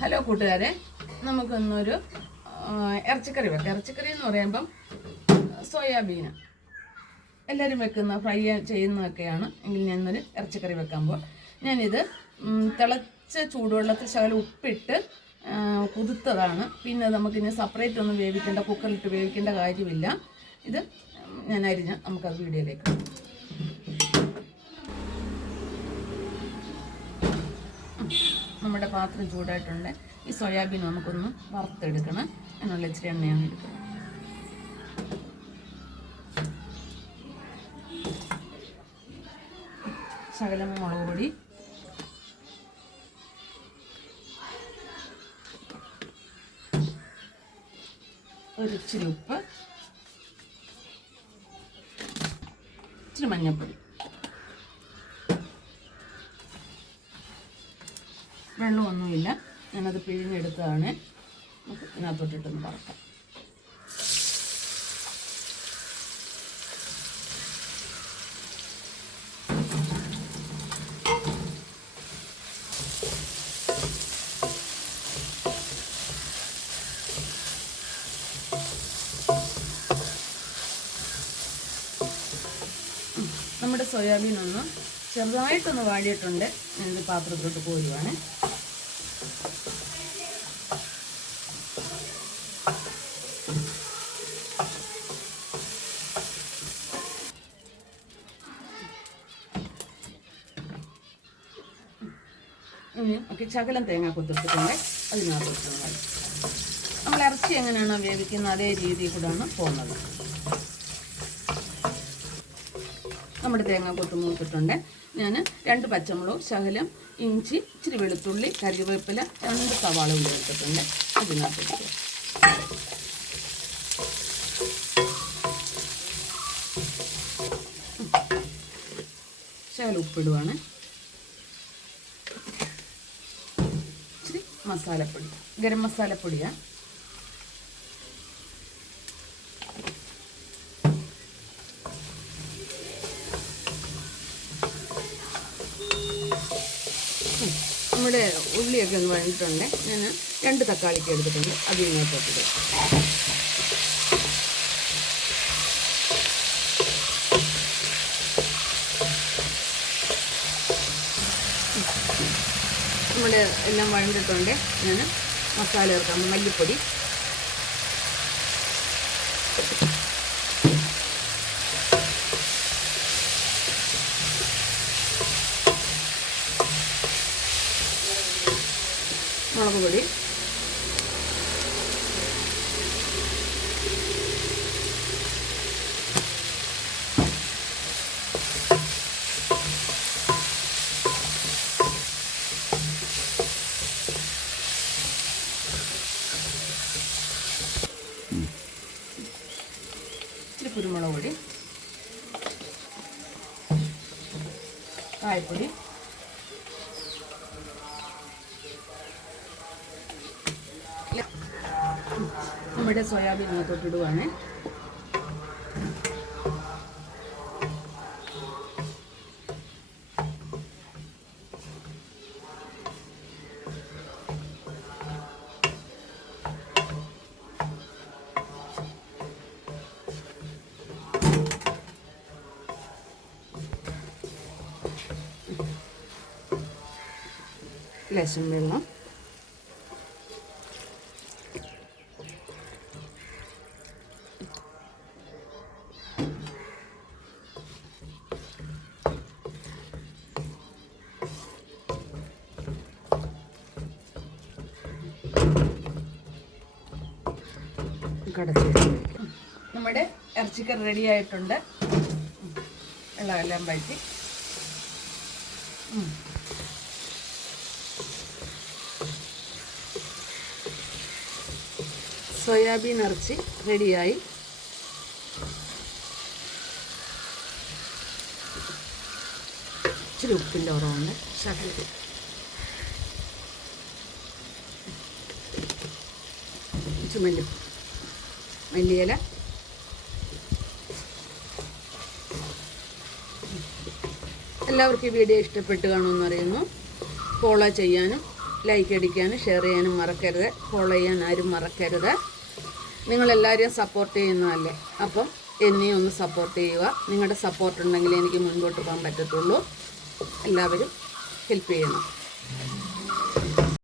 Hello കൂട്ടുകാരെ നമുക്കൊന്നൊരു ഇറച്ചിക്കറി വെക്കാം. ഇറച്ചിക്കറി എന്ന് പറയുമ്പം സോയാബീന് എല്ലാവരും വെക്കുന്ന ഫ്രൈ ചെയ്യുന്നതൊക്കെയാണ് എങ്കിൽ ഞാനൊരു ഇറച്ചിക്കറി വെക്കാൻ പോവാം. ഞാനിത് തിളച്ച ചൂടുവെള്ളത്തിൽ ശകലം ഉപ്പിട്ട് കുതിർത്തതാണ്. പിന്നെ നമുക്കിനി സെപ്പറേറ്റ് ഒന്നും വേവിക്കേണ്ട കുക്കറിലിട്ട് വേവിക്കേണ്ട കാര്യമില്ല. ഇത് ഞാൻ അരിഞ്ഞ് നമുക്കത് വീഡിയോയിലേക്ക് നമ്മുടെ പാത്രം ചൂടായിട്ടുണ്ട്. ഈ സോയാബീൻ നമുക്കൊന്ന് വറുത്തെടുക്കണം. എന്നുള്ള ഇച്ചിരി എണ്ണയാണ് എടുക്കുന്നത്. ശകലം മുളക് പൊടി. ഒരു ഇച്ചിരി ഉപ്പ്. ഇച്ചിരി മഞ്ഞൾപ്പൊടി. വെള്ളമൊന്നുമില്ല ഞാനത് പിഴിഞ്ഞെടുത്തതാണ് നമുക്ക് ഇതിനകത്തോട്ടിട്ടൊന്ന് പറക്കാം. നമ്മുടെ സോയാബീൻ ഒന്ന് ചെറുതായിട്ടൊന്ന് വാടിയിട്ടുണ്ട്. ഞാനിത് പാത്രത്തിലോട്ട് പോരുവാണ് ഓക്കെ ശകലം തേങ്ങ കൊത്തിട്ടുണ്ട് അതിനകത്ത് നമ്മൾ ഇറച്ചി എങ്ങനെയാണോ വേവിക്കുന്നത് അതേ രീതിയിൽ കൂടെയാണ് പോകുന്നത്. നമ്മുടെ തേങ്ങ കൊത്ത് മൂത്തിട്ടുണ്ട്. ഞാൻ രണ്ട് പച്ചമുളകും ശകലം ഇഞ്ചി ഇച്ചിരി വെളുത്തുള്ളി കരിവേപ്പില രണ്ട് സവാള ഉള്ളി എടുത്തിട്ടുണ്ട്. അതിനകത്ത് ഇടുക. ശകലം ഉപ്പിടുവാണ്. ഇച്ചിരി മസാലപ്പൊടി ഗരം മസാലപ്പൊടിയാണ് നമ്മുടെ ഉള്ളിയൊക്കെ ഒന്ന് വഴങ്ങിയിട്ടുണ്ട് ഞാൻ രണ്ട് തക്കാളിക്ക് എടുത്തിട്ടുണ്ട്. അത് ഇതിനകത്തോട്ട് നമ്മുടെ എല്ലാം വഴണ്ടിട്ടുണ്ട്. ഞാൻ മസാല ചേർക്കാം. മല്ലിപ്പൊടി. മുളക് പൊടി. ഇച്ചിരി കുരുമുളക് പൊടി. കായപ്പൊടി. നമ്മുടെ സോയാബീൻ അകത്തോട്ടിടുവാണ് ലേശം വെള്ളം. നമ്മുടെ ഇറച്ചിക്കറി റെഡി ആയിട്ടുണ്ട്. വെള്ളമെല്ലാം വഴറ്റി. സോയാബീൻ ഇറച്ചി റെഡിയായി ഇച്ചിരി ഉപ്പിന്റെ കുറവുണ്ട്. ശകലം ഇച്ചിരി മല്ലി മല്ലിയില. എല്ലാവർക്കും ഈ വീഡിയോ ഇഷ്ടപ്പെട്ട് കാണുമെന്ന് അറിയുന്നു ഫോളോ ചെയ്യാനും ലൈക്ക് അടിക്കാനും ഷെയർ ചെയ്യാനും മറക്കരുത്. ഫോളോ ചെയ്യാൻ ആരും മറക്കരുത്. നിങ്ങളെല്ലാവരെയും സപ്പോർട്ട് ചെയ്യുന്നതല്ലേ. അപ്പം എന്നെയും ഒന്ന് സപ്പോർട്ട് ചെയ്യുക. നിങ്ങളുടെ സപ്പോർട്ട് ഉണ്ടെങ്കിൽ എനിക്ക് മുൻപോട്ട് പോകാൻ പറ്റത്തുള്ളൂ. എല്ലാവരും ഹെൽപ്പ് ചെയ്യണം.